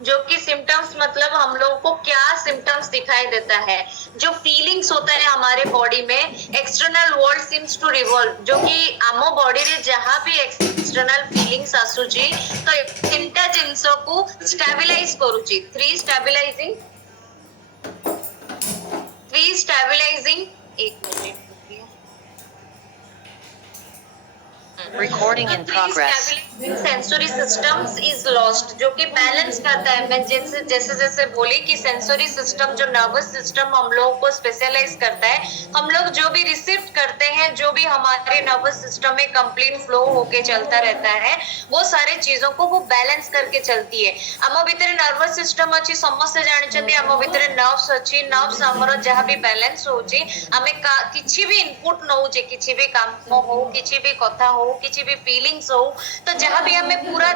जो कि सिम्टम्स मतलब हम लोगों को क्या सिम्टम्स दिखाई देता है, जो फीलिंग्स होता है हमारे बॉडी में, external world seems to revolve, जो कि आम बॉडी रे जहाँ भी एक्सटर्नल फीलिंग्स आसुची तो तीनटा जिनस को स्टेबिलाइज करूची। थ्री स्टेबिलाइजिंग एक मिनट रुकिए। Recording in progress. Sensory systems is lost, जो कि बैलेंस करता है। मैं जैसे जैसे जैसे बोली कि सेंसरी सिस्टम जो नर्वस सिस्टम हम लोगों को स्पेशलाइज करता है, हम लोग जो भी रिसीव करते हैं, जो भी हमारे नर्वस सिस्टम में कंप्लीट फ्लो होके चलता रहता है, वो सारे चीजों को वो बैलेंस करके चलती है। आम भितर नर्वस सिस्टम अच्छी समस्त जानते, आम भितर नर्व्स अच्छी, नर्व्स आमर जहाँ भी बैलेंस होची, आमे किछि भी इनपुट नौचे, किछि भी काम हो, किछि भी कथा हो, किछि भी फीलिंग्स हो, तो जहाँ भी हमें पूरा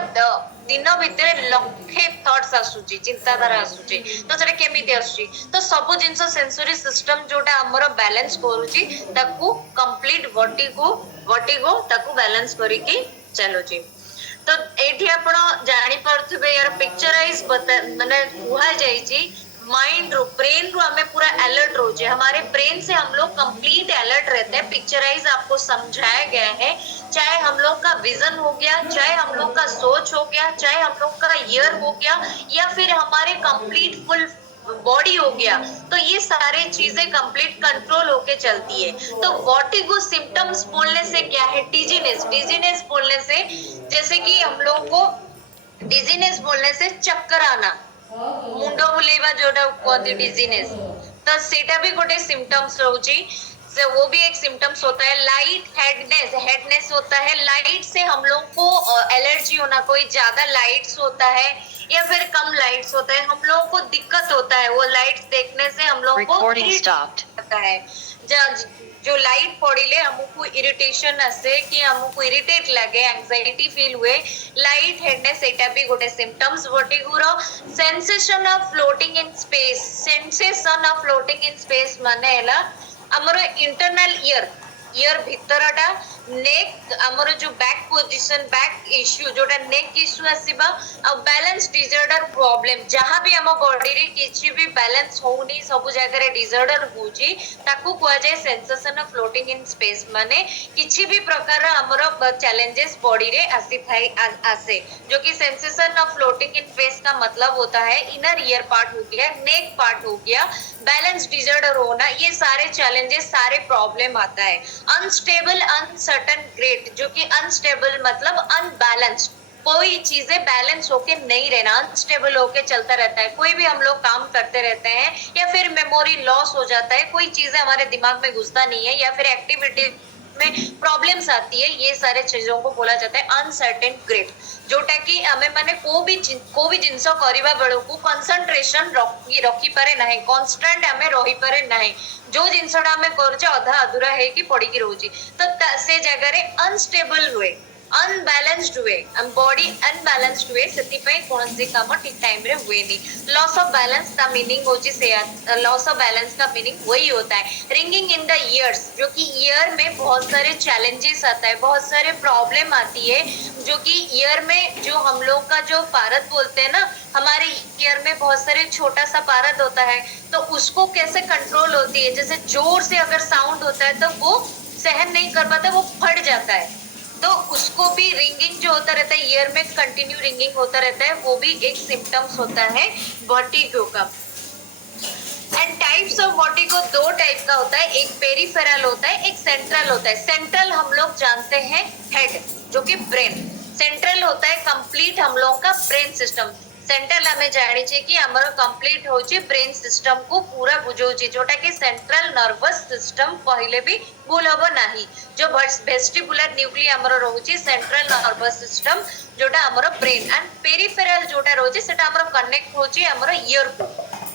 दिन भितर लक्षे थॉट्स आसुची, चिंताधारा आसुची, तो सेटा केमिति आसुची, तो सब जिंस सेंसरी सिस्टम जोटा हमर बैलेंस करूची ताकू कंप्लीट वर्टिगो ताकू बैलेंस करिकी चलुची। तो एठी आपण जानि परथबे यार पिक्चराइज माने कुहा जाईची, माइंड रो ब्रेन रो हमें पूरा अलर्ट रोचे, हमारे ब्रेन से हम लोग कंप्लीट अलर्ट रहते हैं। पिक्चराइज आपको समझाया गया है, चाहे हम लोग का विजन हो गया, चाहे हम लोग का सोच हो गया, चाहे हम लोग का ईयर हो गया, या फिर हमारे कंप्लीट फुल बॉडी हो गया, तो ये सारे चीजें कंप्लीट कंट्रोल होके चलती है। तो वर्टिगो सिम्टम्स बोलने से क्या है, डिजीनेस, डिजीनेस बोलने से जैसे कि हम लोग को डिजीनेस बोलने से चक्कर आना, मुंड बुलेवा जोटा कहते डिजीनेस, तो सेटा भी गोटे सिम्टम्स रहउची, से वो भी एक सिम्टम्स होता है। लाइट हेडनेस, हेडनेस होता है, लाइट से हम लोग को एलर्जी होना, कोई ज्यादा लाइट्स होता है या फिर कम लाइट्स होता है, हम लोगों को दिक्कत होता है, वो लाइट्स देखने से हम लोग को होता है। जो लाइट पड़िले हमको इरिटेशन आसे कि हमको इरिटेट लगे, एंजाइटी फील हुए, लाइट हेडनेस एटा भी गोटे symptoms. Vertigo sensation of floating in space, sensation of floating in space माने हैला हमर इंटरनल ईयर भितरटा नेक, हमर जो बैक पोजीशन, बैक इश्यू जोटा नेक इश्यू आसीबा, आ बैलेंस डिसऑर्डर प्रॉब्लम, जहां भी हम बॉडी रे किछि भी बैलेंस होउनी, सब जगह रे डिसऑर्डर होउची, ताकू कुआ जाय sensation of floating in space. माने किछि भी प्रकार हमर चैलेंजेस बॉडी रे आसी थाई आसे, जो कि sensation of floating in space का मतलब होता है इनर ईयर पार्ट हो गया, नेक पार्ट हो गया, बैलेंस डिसऑर्डर होना, ये सारे चैलेंजेस, सारे प्रॉब्लम आता है। अनस्टेबल अनसर्टन ग्रेट, जो कि अनस्टेबल मतलब अनबैलेंस्ड, कोई चीजें बैलेंस होके नहीं रहना, अनस्टेबल होके चलता रहता है, कोई भी हम लोग काम करते रहते हैं या फिर मेमोरी लॉस हो जाता है, कोई चीजें हमारे दिमाग में घुसता नहीं है, या फिर एक्टिविटी में प्रॉब्लम्स आती है, ये सारे चीजों को बोला जाता है अनसर्टेन ग्रेट, जोटा कि हमें माने को भी जिनस करबा बेलू को कंसंट्रेशन रखी पारे नाही, कांस्टेंट हमें रही पारे नाही, जो जिनसटा हमें करछे अधा अधूरा है कि पड़ी की रहउची, तो से जगह रे अनस्टेबल हुए, अनबैलेंस्ड हुए, बॉडी अनबैलेंस्ड हुए, सेति पई कोनसी काम ठीक टाइम रे हुए नहीं। लॉस ऑफ बैलेंस का मीनिंग होची से, लॉस ऑफ बैलेंस का मीनिंग वही होता है। रिंगिंग इन द ईयर्स, जो कि ईयर में बहुत सारे चैलेंजेस आता है, बहुत सारे प्रॉब्लम आती है, जो कि ईयर में जो हम लोग का जो पारद बोलते हैं ना, हमारे ईयर में बहुत सारे छोटा सा पारद होता है, तो उसको कैसे कंट्रोल होती है, जैसे जोर से अगर साउंड होता है तो वो सहन नहीं कर पाता, वो फट जाता है, तो उसको भी रिंगिंग जो होता रहता है, ईयर में कंटिन्यू रिंगिंग होता रहता है, वो भी एक सिम्टम्स होता है वर्टिगो का। एंड टाइप्स ऑफ वर्टिगो दो टाइप का होता है, एक पेरिफेरल होता है, एक सेंट्रल होता है। सेंट्रल हम लोग जानते हैं हेड, जो कि ब्रेन, सेंट्रल होता है कंप्लीट हम लोग का ब्रेन सिस्टम। सेंट्रल हमें जानी चाहिए कि हमर कंप्लीट होची ब्रेन सिस्टम को पूरा बुझौची, जोटा कि सेंट्रल नर्वस सिस्टम कहले भी भूल हबो नाही। जो वेस्टिबुलर न्यूक्लियस हमर रहउची सेंट्रल नर्वस सिस्टम, जोटा हमर ब्रेन, एंड पेरिफेरल जोटा रहउची सेटा हमर कनेक्ट होची हमर ईयर को,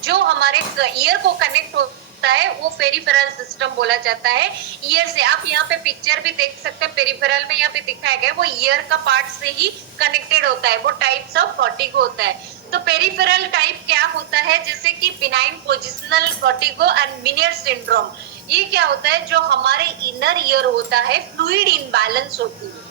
जो हमारे ईयर को कनेक्ट होता है वो पेरिफेरल सिस्टम बोला जाता है। ईयर से आप यहाँ पे पिक्चर भी देख सकते हैं, पेरिफेरल में यहाँ पे दिखाया गया, वो ईयर का पार्ट से ही कनेक्टेड होता है, वो टाइप्स ऑफ वर्टिगो होता है। तो पेरिफेरल टाइप क्या होता है, जैसे कि benign positional vertigo and Meniere syndrome. ये क्या होता है, जो हमारे इनर ईयर होता है फ्लूइड इनबैलेंस होती है,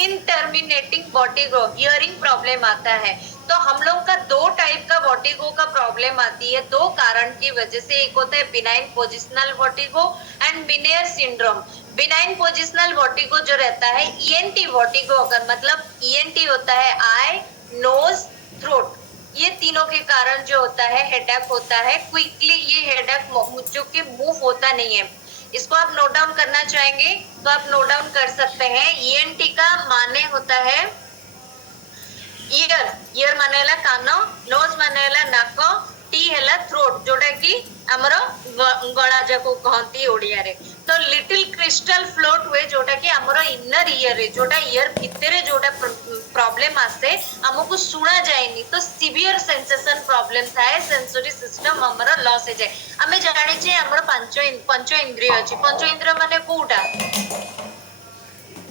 इनटर्मिनेटिंग वर्टिगो, हियरिंग प्रॉब्लम आता है। तो हम लोग का दो टाइप का वर्टिगो का प्रॉब्लम आती है, दो कारण की वजह से। एक होता है benign positional vertigo and Meniere syndrome. Benign positional vertigo जो रहता है, ईएनटी वर्टिगो, अगर मतलब ईएनटी होता है आई, नोज, थ्रोट, ये तीनों के कारण जो होता है हेडेक होता है क्विकली। ये हेडेक जो कि मूव होता नहीं है, इसको आप नोट डाउन करना चाहेंगे तो आप नोट डाउन कर सकते हैं। ईएनटी का माने होता है ईयर, ईयर माने ହେଲା कान, नोज माने ହେଲା नाक, टी ହେଲା थ्रोट, जोटा कि हमर गला जाको कहती ओडिया रे। तो लिटिल क्रिस्टल फ्लोट हुए जोटा कि हमर इनर ईयर रे, जोटा ईयर भितरे जोटा प्रॉब्लम आसे हमको सुना जाएनी, तो सिवियर सेंसेशन प्रॉब्लम थाए, सेंसरी सिस्टम हमर लॉस हो जाए। हमें जाने छे हमर पंच इंद्रिय अछि। पंच इंद्रिय माने कोटा,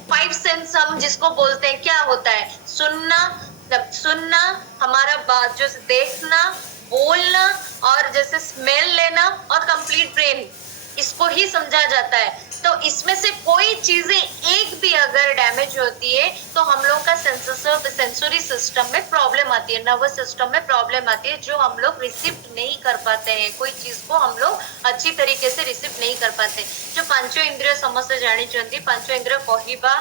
फाइव सेंस हम जिसको बोलते हैं, क्या होता है? सुनना, सुनना, हमारा बात जो देखना, बोलना और जैसे स्मेल लेना और कंप्लीट ब्रेन, इसको ही समझा जाता है। तो इसमें से कोई चीजें एक भी अगर डैमेज होती है तो हम लोग का सेंसरी सिस्टम में प्रॉब्लम आती है, नर्वस सिस्टम में प्रॉब्लम आती है, जो हम लोग रिसीव नहीं कर पाते हैं। कोई चीज को हम लोग अच्छी तरीके से रिसीव नहीं कर पाते। जो पांच इंद्रिय समस्या जानी चाहती, पांच इंद्रिय कहवा,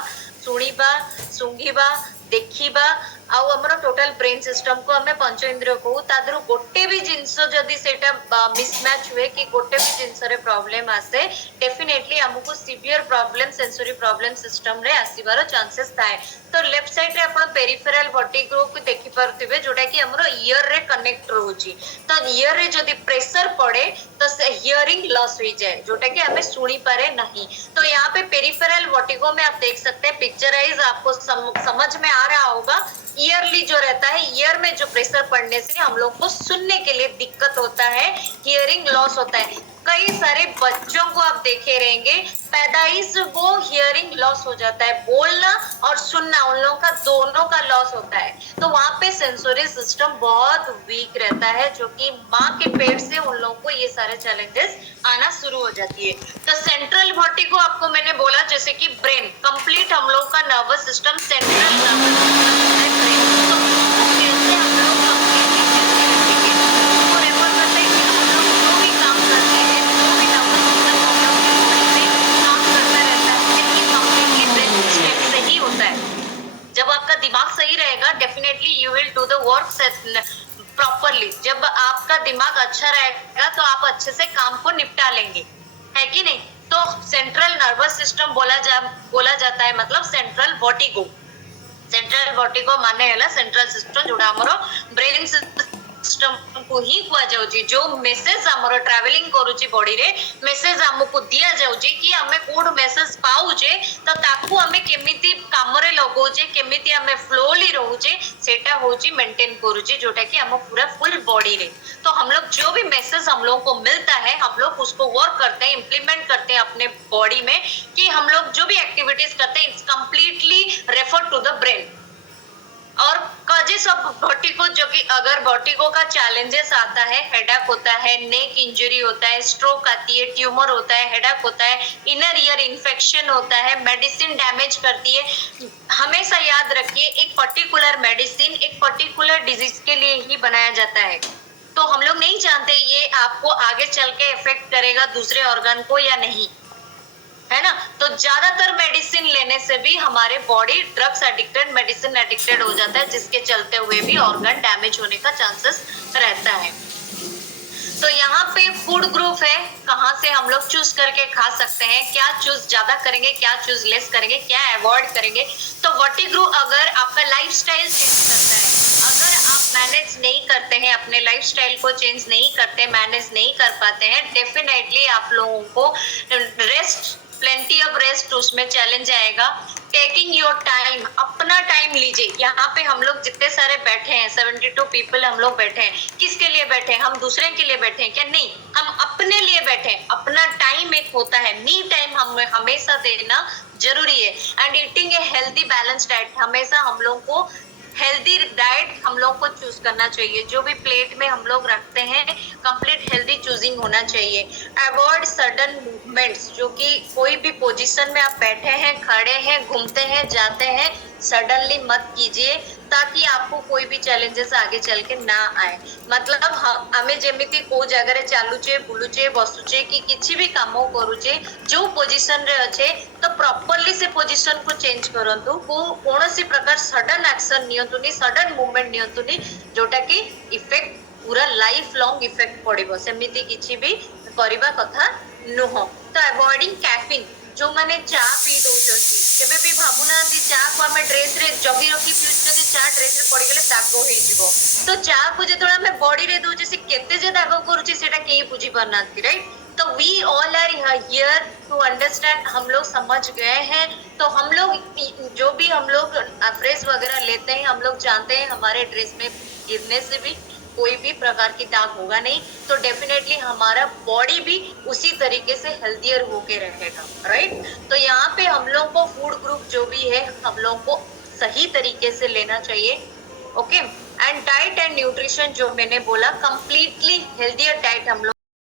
शुणिबा, सुंघिबा, देखिबा आउ हमर टोटल ब्रेन सिस्टम को हमें पंच इंद्रिय कहू। तादर गोटे भी जिनस जदि सेटा मिसमैच हुए कि गोटे भी जिनस रे प्रॉब्लम आसे, डेफिनेटली हमको severe problem, sensory problem system रे आसीबार चांसेस थाए। तो लेफ्ट साइड रे आपण पेरिफेरल वर्टिगो को देखि परथिबे, जोटा कि हमरो ईयर रे कनेक्ट रहउची। तो ईयर रे जदि प्रेशर पड़े तो हियरिंग लॉस हो जाए, जोटा कि हमें सुनी पारे नहीं। तो यहाँ पे पेरिफेरल वर्टिगो में आप देख सकते हैं, पिक्चराइज आपको समझ में आ रहा होगा। ईयरली जो रहता है, ईयर में जो प्रेशर पड़ने से हम लोग को सुनने के लिए दिक्कत होता है, हियरिंग लॉस होता है। कई सारे बच्चों को आप देखे रहेंगे, पैदाइश वो हियरिंग लॉस हो जाता है, बोलना और सुनना उन लोगों का दोनों का लॉस होता है। तो वहां पे सेंसरी सिस्टम बहुत वीक रहता है, जो कि माँ के पेट से उन लोगों को ये सारे चैलेंजेस आना शुरू हो जाती है। तो सेंट्रल वर्टिगो आपको मैंने बोला, जैसे कि ब्रेन कंप्लीट हम लोग का nervous system, central nervous system है ब्रेन। तो कैसे हम लोग कंप्लीटली कैसे रखेंगे, वो रेफर करते हैं कि हम लोग जो भी काम करते हैं, जो भी नर्वस सिस्टम हम लोग के बॉडी में काम करता रहता है, ये कंप्लीटली ब्रेन सिस्टम से ही होता है। जब आपका दिमाग सही रहेगा, definitely you will do the work properly. जब आपका दिमाग अच्छा रहेगा तो आप अच्छे से काम को निपटा लेंगे, है कि नहीं? तो सेंट्रल नर्वस सिस्टम बोला जाता है, मतलब सेंट्रल वर्टिगो। सेंट्रल वर्टिगो माने है सेंट्रल सिस्टम, जोड़ा हमरो ब्रेन सिस्टम को ही कुआ जाउची। जो मेसेज हमरो ट्रैवलिंग करूची बॉडी रे, मेसेज हमको दिया जाउची कि हमें कोड मेसेज पाउचे, तो ताकू हमें केमिति काम रे लगोचे, केमिति हमें फ्लोली रहूचे, सेटा होची मेंटेन करूची, जोटा कि हम पूरा फुल बॉडी रे। तो हम लोग जो भी मैसेज हम लोग को मिलता है, हम लोग उसको वर्क करते हैं, इम्प्लीमेंट करते हैं अपने बॉडी में, कि हम लोग जो भी एक्टिविटीज करते हैं it's completely refer to the brain. और कजे सब वर्टिगो, जो कि अगर वर्टिगो का चैलेंजेस आता है, हेडेक होता है, नेक इंजरी होता है, स्ट्रोक आती है, ट्यूमर होता है, हेडेक होता है, इनर ईयर इन्फेक्शन होता है, मेडिसिन डैमेज करती है। हमेशा याद रखिए, एक पर्टिकुलर मेडिसिन एक पर्टिकुलर डिजीज के लिए ही बनाया जाता है। तो हम लोग नहीं जानते ये आपको आगे चल के इफेक्ट करेगा दूसरे ऑर्गन को या नहीं, है ना? तो ज्यादातर मेडिसिन लेने से भी हमारे body drugs addicted, medicine addicted हो जाता है, जिसके चलते हुए भी ऑर्गन डैमेज होने का चांसेस रहता है। तो यहाँ पे फूड ग्रुप है, कहाँ से हम लोग चूज करके खा सकते हैं, क्या चूज ज्यादा करेंगे, क्या चूज लेस करेंगे, क्या अवॉइड करेंगे। तो वर्टिगो अगर आपका लाइफस्टाइल चेंज करता है, अगर आप मैनेज नहीं करते हैं, अपने लाइफस्टाइल को चेंज नहीं करते, मैनेज नहीं कर पाते हैं, डेफिनेटली आप लोगों को रेस्ट, प्लेंटी ऑफ रेस्ट उसमें चैलेंज आएगा। टेकिंग योर टाइम, अपना टाइम लीजिए। यहाँ पे हम लोग जितने सारे बैठे हैं, 72 पीपल हम लोग बैठे हैं, किसके लिए बैठे हैं? हम दूसरे के लिए बैठे हैं क्या? नहीं, हम अपने लिए बैठे हैं। अपना टाइम एक होता है, मी टाइम हम हमेशा देना जरूरी है। And eating a healthy balance diet, हमेशा हम लोग को हेल्दी डाइट हम लोग को चूज करना चाहिए। जो भी प्लेट में हम लोग रखते हैं, कंप्लीट हेल्दी चूजिंग होना चाहिए। अवॉइड सडन मूवमेंट्स, जो कि कोई भी पोजीशन में आप बैठे हैं, खड़े हैं, घूमते हैं, जाते हैं, सडनली मत कीजिए ताकि आपको कोई भी चैलेंजेस आगे चल के ना आए। मतलब हमें जेमिति को जगह चालुचे बुलुचे बसुचे कि किसी भी काम करुचे जो पोजिशन रे अच्छे तो प्रॉपरली से पोजिशन को चेंज करंतु कौन सी प्रकार सडन एक्शन नियंतुनी सडन मूवमेंट नियंतुनी जोटा कि इफेक्ट पूरा लाइफ लॉन्ग इफेक्ट पड़िबो सेमिति किछि भी करिबा कथा नुह। तो अवॉइडिंग कैफीन जो माने चा पी दउचंती केबे भी भाबुना चा को हमें ड्रेस रे जगी रखी पिउचंती चा ड्रेस रे पड़ी गेले दाग होई जिवो। तो चा को जेतोला हमें बॉडी रे दउचे से केते जे दाग करूची सेटा केही बुझी पारनाती राइट। तो we all are here to understand हम लोग समझ गए हैं। तो हम लोग जो भी हम लोग फ्रेश वगैरह लेते हैं हम लोग जानते हैं हमारे ड्रेस में गिरने से भी कोई भी प्रकार की दाग होगा नहीं। तो डेफिनेटली हमारा बॉडी भी उसी तरीके से हेल्थियर होके रहेगा राइट। तो यहाँ पे हम लोग को फूड ग्रुप जो भी है हम लोग को सही तरीके से लेना चाहिए okay. And diet and nutrition जो मैंने बोला कंप्लीटली हेल्थियर